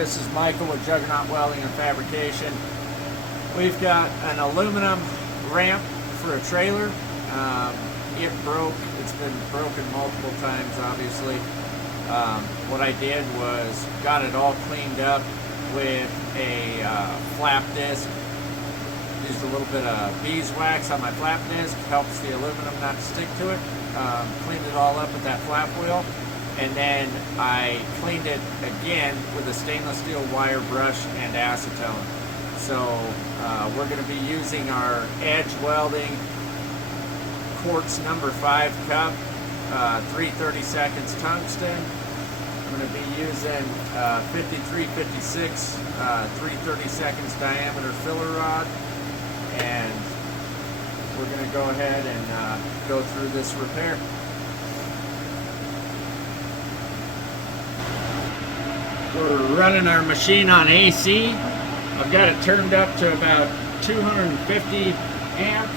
This is Michael with Juggernaut Welding and Fabrication. We've got an aluminum ramp for a trailer. It broke. It's been broken multiple times, obviously. What I did was got it all cleaned up with a flap disc. Used a little bit of beeswax on my flap disc. Helps the aluminum not to stick to it. Cleaned it all up with that flap wheel. And then I cleaned it again with a stainless steel wire brush and acetone. So we're going to be using our Edge Welding quartz number 5 cup, 3/32 tungsten. I'm going to be using 5356 3/32 diameter filler rod, and we're going to go ahead and go through this repair. We're running our machine on AC. I've got it turned up to about 250 amps.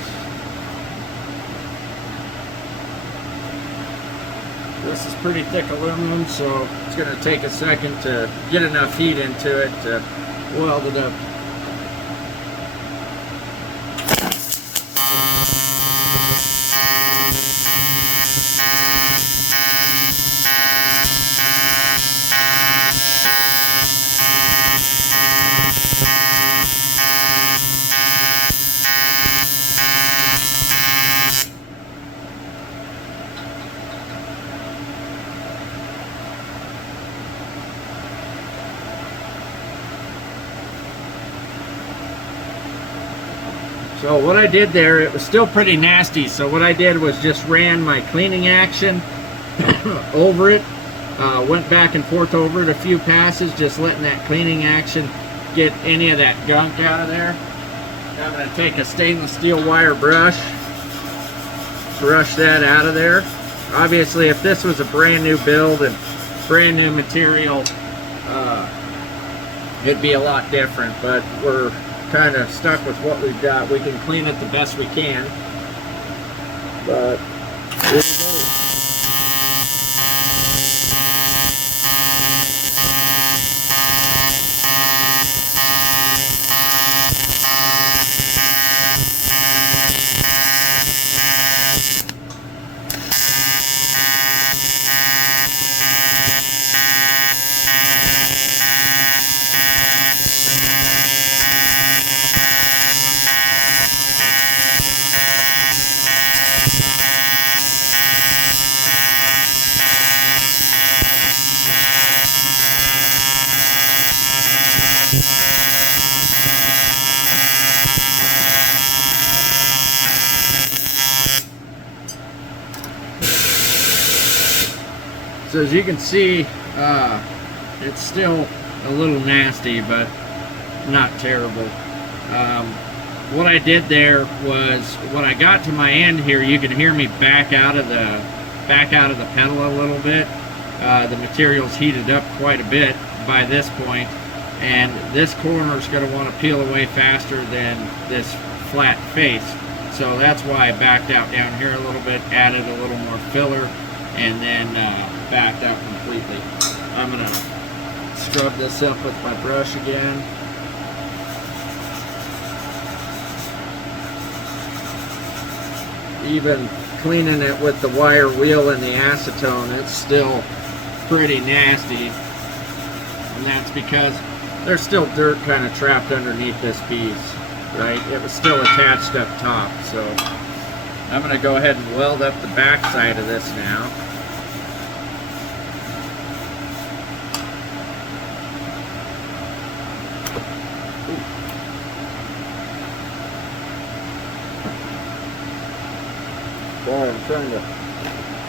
This is pretty thick aluminum, so it's going to take a second to get enough heat into it to weld it up. So what I did there, it was still pretty nasty, so what I did was just ran my cleaning action over it, went back and forth over it a few passes, just letting that cleaning action get any of that gunk out of there. Now I'm going to take a stainless steel wire brush, brush that out of there. Obviously, if this was a brand new build and brand new material, it'd be a lot different, but we're kind of stuck with what we've got. We can clean it the best we can, but here we go. So as you can see, it's still a little nasty, but not terrible. What I did there was, when I got to my end here, you can hear me back out of the pedal a little bit. The material's heated up quite a bit by this point, and this corner is going to want to peel away faster than this flat face. So that's why I backed out down here a little bit, added a little more filler, and then backed out completely. I'm going to scrub this up with my brush again. Even cleaning it with the wire wheel and the acetone, it's still pretty nasty. And that's because there's still dirt kind of trapped underneath this piece, right? It was still attached up top, so I'm going to go ahead and weld up the back side of this now. Boy, I'm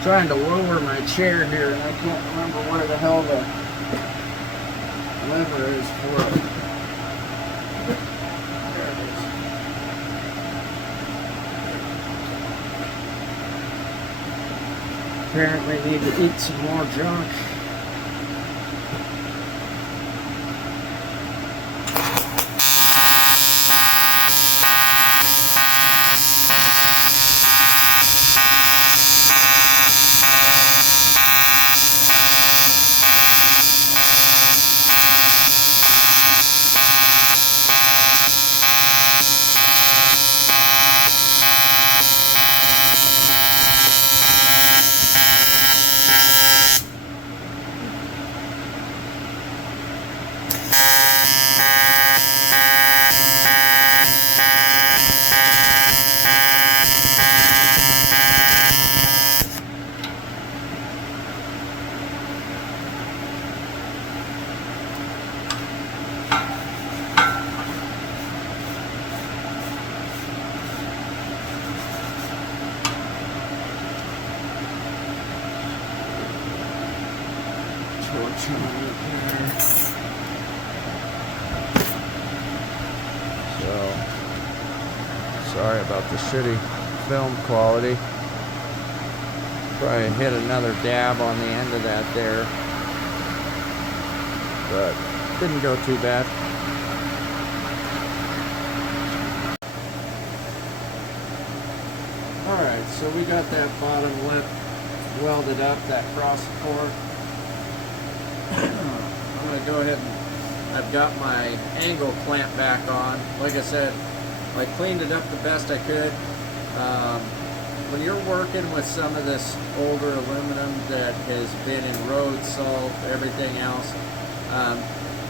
trying to lower my chair here, and I can't remember where the hell the lever is for it. There it is. Apparently need to eat some more junk. So, sorry about the shitty film quality. Probably hit another dab on the end of that there, but didn't go too bad. Alright, so we got that bottom lip welded up, that cross support. I'm going to go ahead and I've got my angle clamp back on. Like I said, I cleaned it up the best I could. When you're working with some of this older aluminum that has been in road salt, everything else,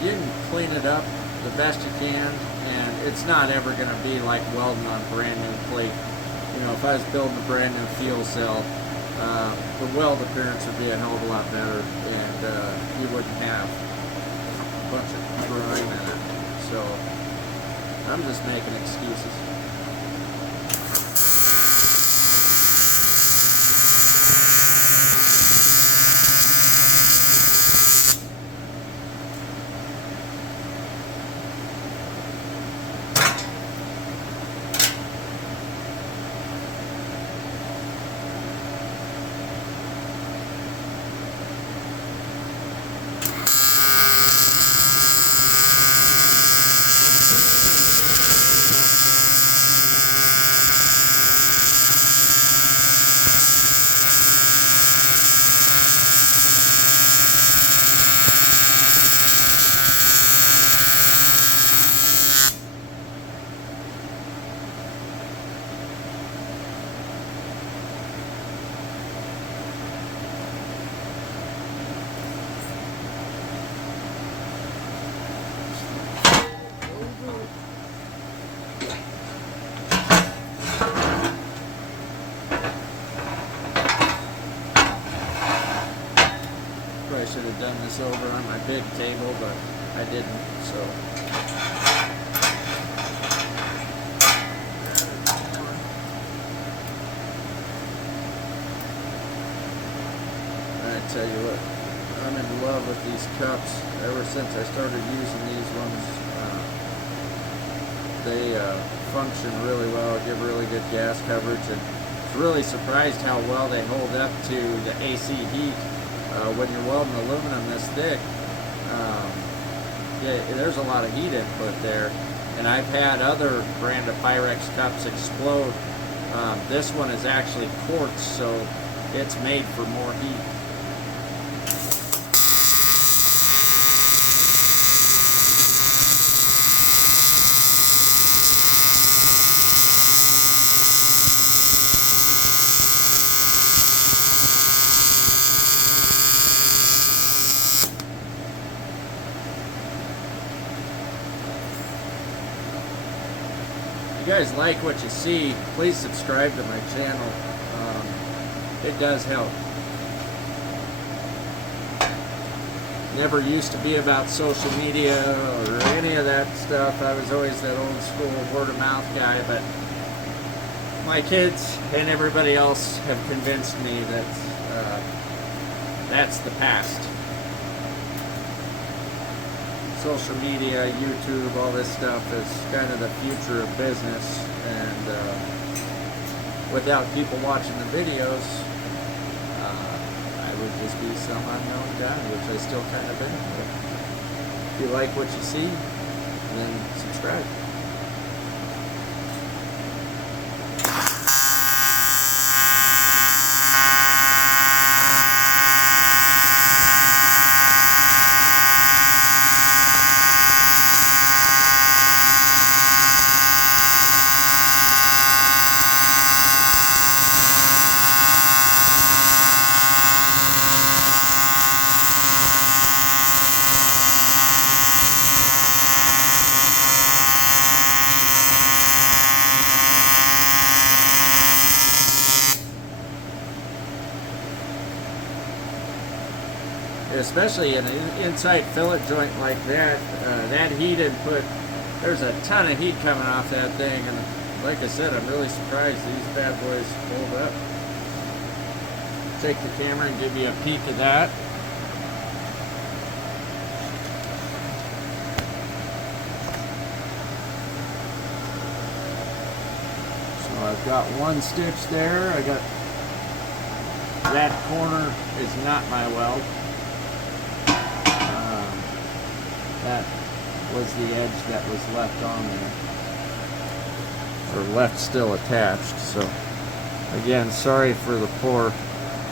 you can clean it up the best you can, and it's not ever going to be like welding on brand new plate. You know, if I was building a brand new fuel cell, the weld appearance would be a hell of a lot better, and you wouldn't have a bunch of grime in it. So I'm just making excuses. I should have done this over on my big table, but I didn't, so. I tell you what, I'm in love with these cups. Ever since I started using these ones, they function really well, give really good gas coverage, and it's really surprised how well they hold up to the AC heat. When you're welding aluminum this thick, there's a lot of heat input there. And I've had other brand of Pyrex cups explode. This one is actually quartz, so it's made for more heat. If you guys like what you see, please subscribe to my channel. It does help. Never used to be about social media or any of that stuff. I was always that old school word of mouth guy, but my kids and everybody else have convinced me that that's the past. Social media, YouTube, all this stuff is kind of the future of business, and without people watching the videos, I would just be some unknown guy, which I still kind of am. But if you like what you see, then subscribe. Especially in an inside fillet joint like that, that heat input, there's a ton of heat coming off that thing, and like I said, I'm really surprised these bad boys hold up. Take the camera and give you a peek of that. I've got one stitch there. I got that corner is not my weld. That was the edge that was left on there, or left still attached. So again, sorry for the poor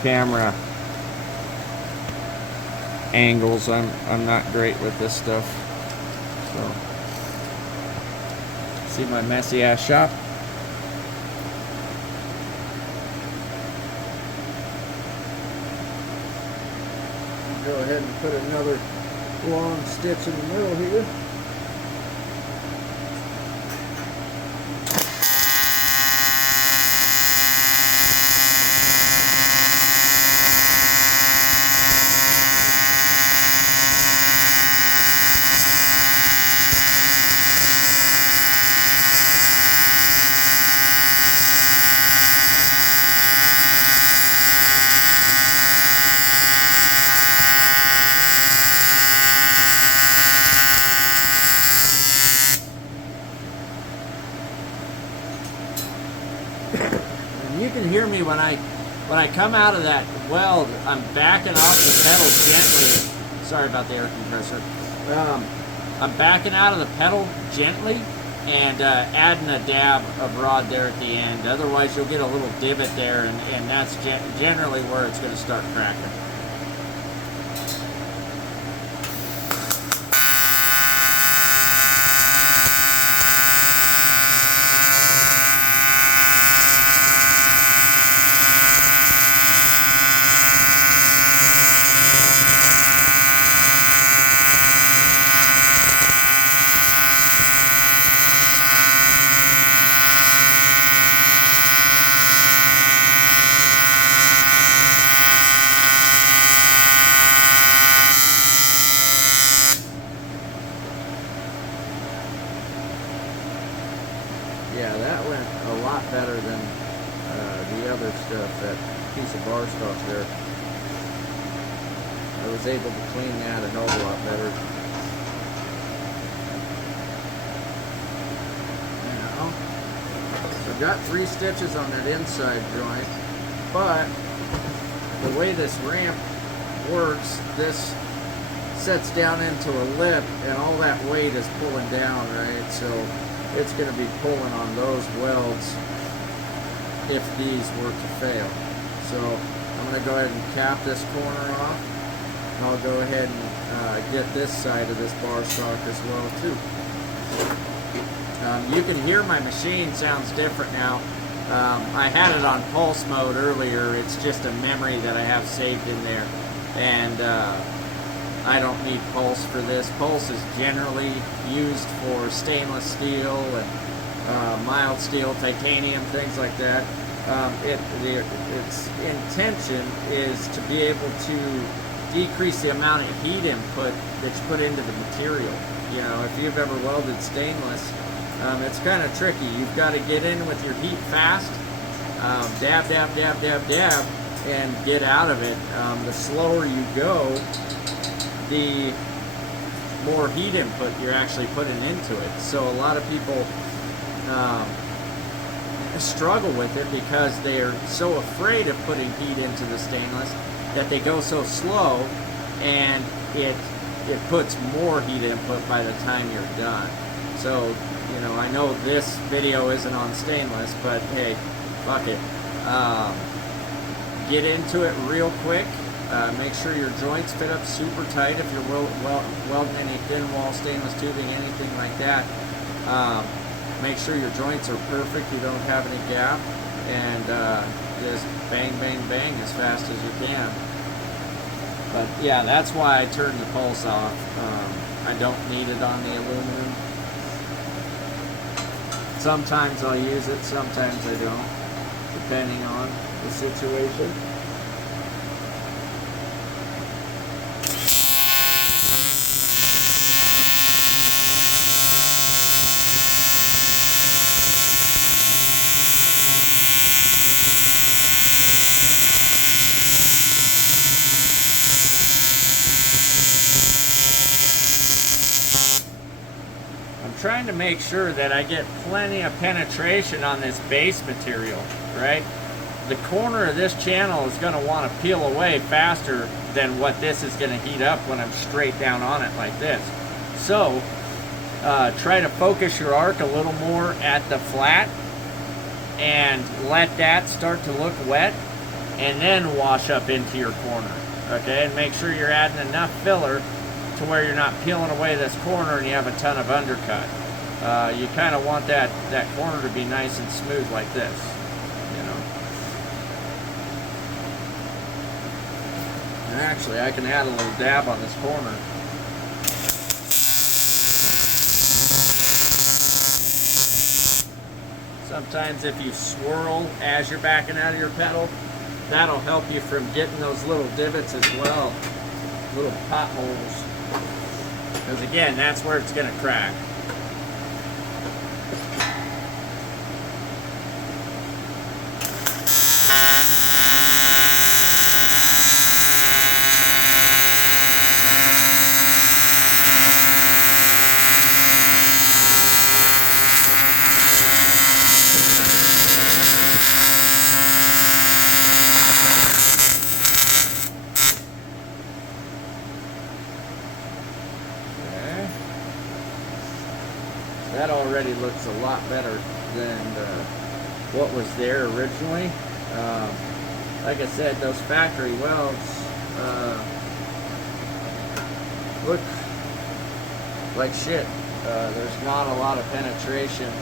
camera angles. I'm not great with this stuff. So see my messy ass shop. Go ahead and put another long stitch in the middle here. You can hear me when I come out of that weld. I'm backing off the pedal gently. Sorry about the air compressor. I'm backing out of the pedal gently and adding a dab of rod there at the end. Otherwise, you'll get a little divot there, and that's generally where it's going to start cracking. Yeah, that went a lot better than the other stuff, that piece of bar stock there. I was able to clean that a hell of a lot better. Now, I've got 3 stitches on that inside joint, but the way this ramp works, this sets down into a lip and all that weight is pulling down, right? So it's going to be pulling on those welds if these were to fail. So I'm going to go ahead and cap this corner off. And I'll go ahead and get this side of this bar stock as well too. You can hear my machine sounds different now. I had it on pulse mode earlier. It's just a memory that I have saved in there, and I don't need pulse for this. Pulse is generally used for stainless steel and mild steel, titanium, things like that. Its intention is to be able to decrease the amount of heat input that you put into the material. You know, if you've ever welded stainless, it's kind of tricky. You've got to get in with your heat fast, dab, dab, dab, dab, dab, and get out of it. The slower you go, the more heat input you're actually putting into it. So a lot of people struggle with it because they're so afraid of putting heat into the stainless that they go so slow, and it puts more heat input by the time you're done. So, you know, I know this video isn't on stainless, but hey, fuck it. Get into it real quick. Make sure your joints fit up super tight if you're welding any thin wall stainless tubing, anything like that. Make sure your joints are perfect, you don't have any gap, and just bang, bang, bang as fast as you can. But yeah, that's why I turned the pulse off. I don't need it on the aluminum. Sometimes I'll use it, sometimes I don't, depending on the situation. trying to make sure that I get plenty of penetration on this base material, right? The corner of this channel is going to want to peel away faster than what this is going to heat up when I'm straight down on it like this. So try to focus your arc a little more at the flat and let that start to look wet, and then wash up into your corner, okay? And make sure you're adding enough filler to where you're not peeling away this corner and you have a ton of undercut. You kind of want that corner to be nice and smooth like this, you know. And actually, I can add a little dab on this corner. Sometimes if you swirl as you're backing out of your pedal, that'll help you from getting those little divots as well, little potholes. Because again, that's where it's going to crack. That already looks a lot better than what was there originally. Like I said, those factory welds look like shit. There's not a lot of penetration,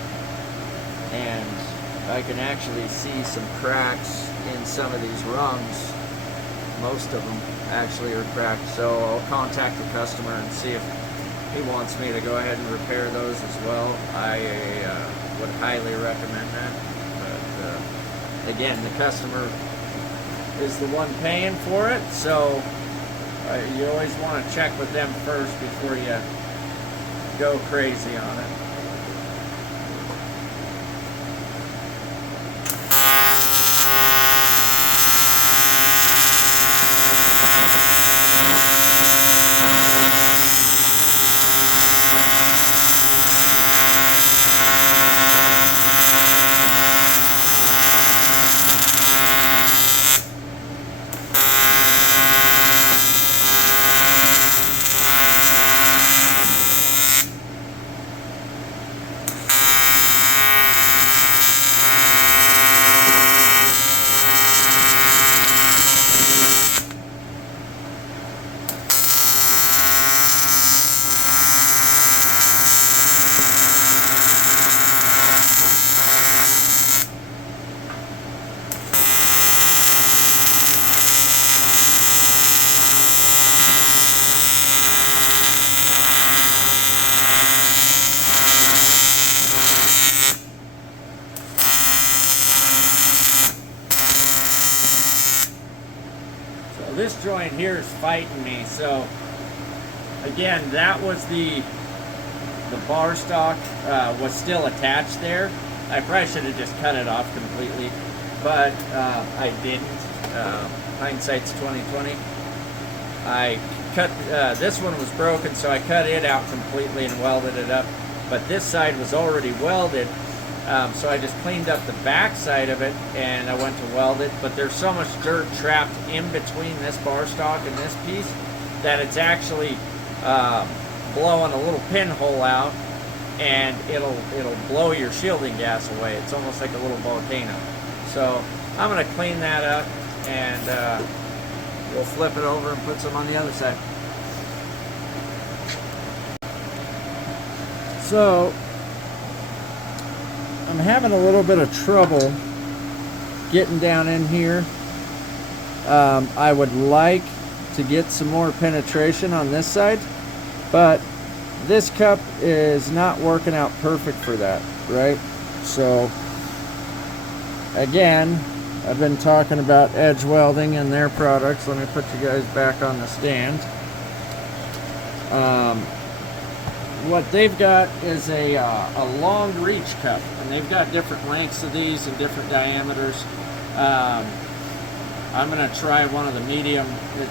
and I can actually see some cracks in some of these rungs. Most of them actually are cracked, so I'll contact the customer and see if he wants me to go ahead and repair those as well. I would highly recommend that. But again, the customer is the one paying for it, so you always want to check with them first before you go crazy on it. This joint here is fighting me. So again, that was the bar stock was still attached there. I probably should have just cut it off completely, but I didn't. Hindsight's 2020. I cut this one was broken, so I cut it out completely and welded it up. But this side was already welded. So I just cleaned up the back side of it and I went to weld it, but there's so much dirt trapped in between this bar stock and this piece that it's actually blowing a little pinhole out, and it'll blow your shielding gas away. It's almost like a little volcano. So I'm going to clean that up, and we'll flip it over and put some on the other side. So I'm having a little bit of trouble getting down in here. I would like to get some more penetration on this side, but this cup is not working out perfect for that, right? So again, I've been talking about Edge Welding and their products. Let me put you guys back on the stand. What they've got is a long reach cup, and they've got different lengths of these and different diameters. I'm going to try one of the medium.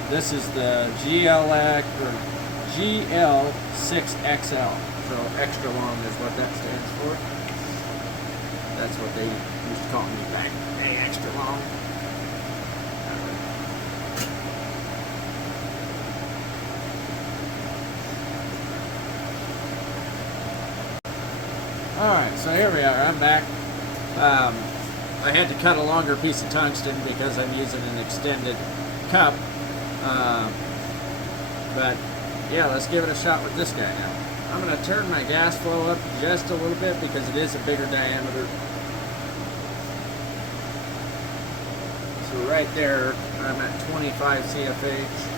This is the GL6XL. So extra long is what that stands for. That's what they used to call me back. Hey, extra long. Alright, so here we are. I'm back. I had to cut a longer piece of tungsten because I'm using an extended cup. But yeah, let's give it a shot with this guy now. I'm going to turn my gas flow up just a little bit because it is a bigger diameter. So right there, I'm at 25 CFH.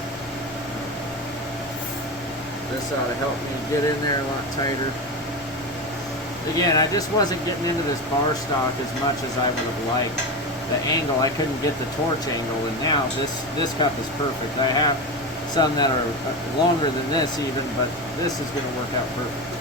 This ought to help me get in there a lot tighter. Again, I just wasn't getting into this bar stock as much as I would have liked. The angle, I couldn't get the torch angle, and now this cup is perfect. I have some that are longer than this even, but this is going to work out perfect.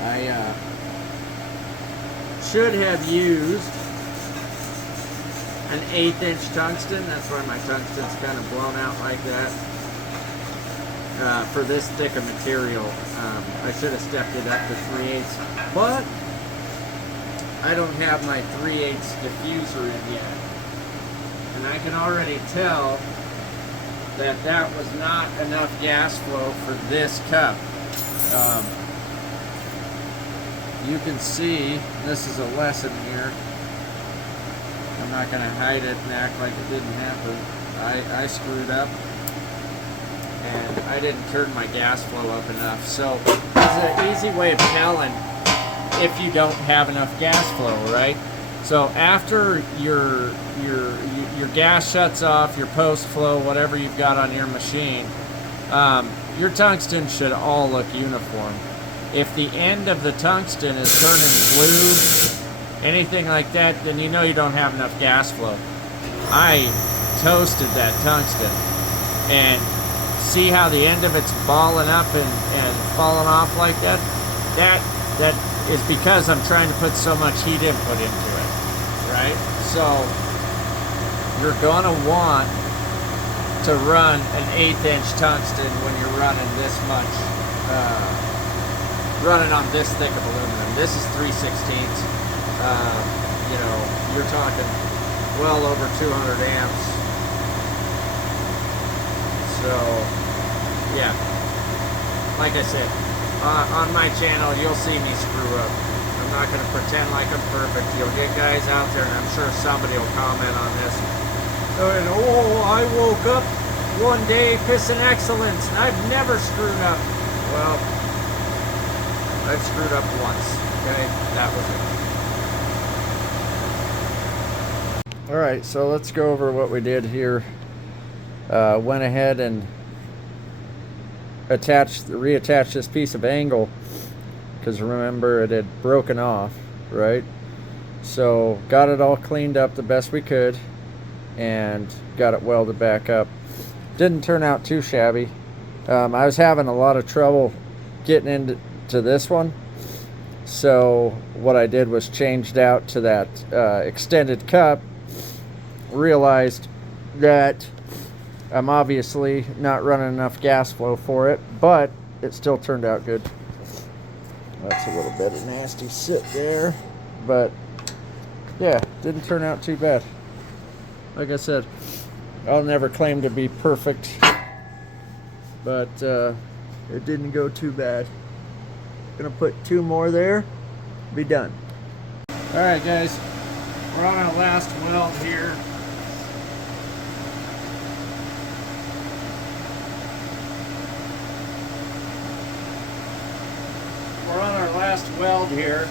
I should have used an 1/8 inch tungsten. That's why my tungsten's kind of blown out like that. For this thick of material, I should have stepped it up to 3/8, but I don't have my 3/8 diffuser in yet. And I can already tell that that was not enough gas flow for this cup. You can see, this is a lesson here. I'm not going to hide it and act like it didn't happen. I screwed up, and I didn't turn my gas flow up enough. So there's an easy way of telling if you don't have enough gas flow, right? So after your gas shuts off, your post flow, whatever you've got on your machine, your tungsten should all look uniform. If the end of the tungsten is turning blue, anything like that, then you know you don't have enough gas flow. I toasted that tungsten, and see how the end of it's balling up and falling off like that? That is because I'm trying to put so much heat input into it, right? So you're gonna want to run an 1/8 inch tungsten when you're running this much, running on this thick of aluminum. This is 3/16. You know, you're talking well over 200 amps. So, yeah, like I said, on my channel, you'll see me screw up. I'm not going to pretend like I'm perfect. You'll get guys out there, and I'm sure somebody will comment on this. And, oh, I woke up one day pissing excellence, and I've never screwed up. Well, I've screwed up once, okay? That was it. All right, so let's go over what we did here. Went ahead and reattached this piece of angle, because remember it had broken off, right? So got it all cleaned up the best we could and got it welded back up. Didn't turn out too shabby. I was having a lot of trouble getting into this one, so what I did was changed out to that extended cup realized that I'm obviously not running enough gas flow for it, but it still turned out good. That's a little bit of nasty sit there, but yeah, didn't turn out too bad. Like I said, I'll never claim to be perfect, but it didn't go too bad. Gonna put 2 more there, be done. Alright guys, we're on our last weld here. We're on our last weld here.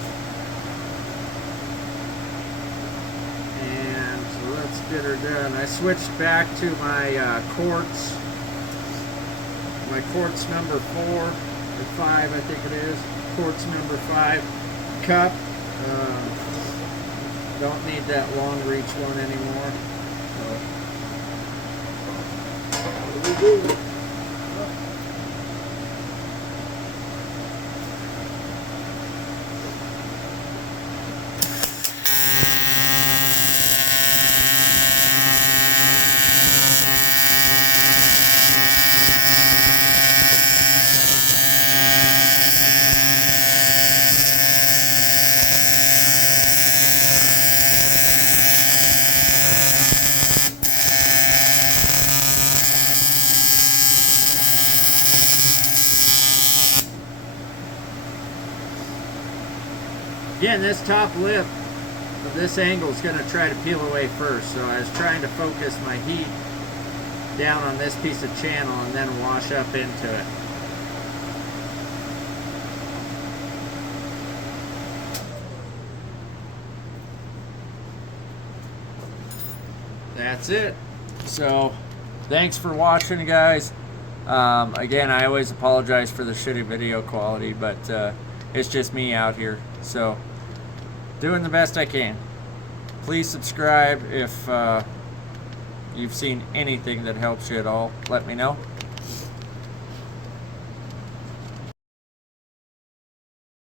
And so let's get her done. I switched back to my quartz. My quartz number 4 or 5, I think it is. Quartz number 5 cup. Don't need that long reach one anymore. So, what do we do? Again, this top lip of this angle is going to try to peel away first, so I was trying to focus my heat down on this piece of channel and then wash up into it. That's it. So, thanks for watching, guys. Again, I always apologize for the shitty video quality, but it's just me out here. So, doing the best I can. Please subscribe if you've seen anything that helps you at all. Let me know.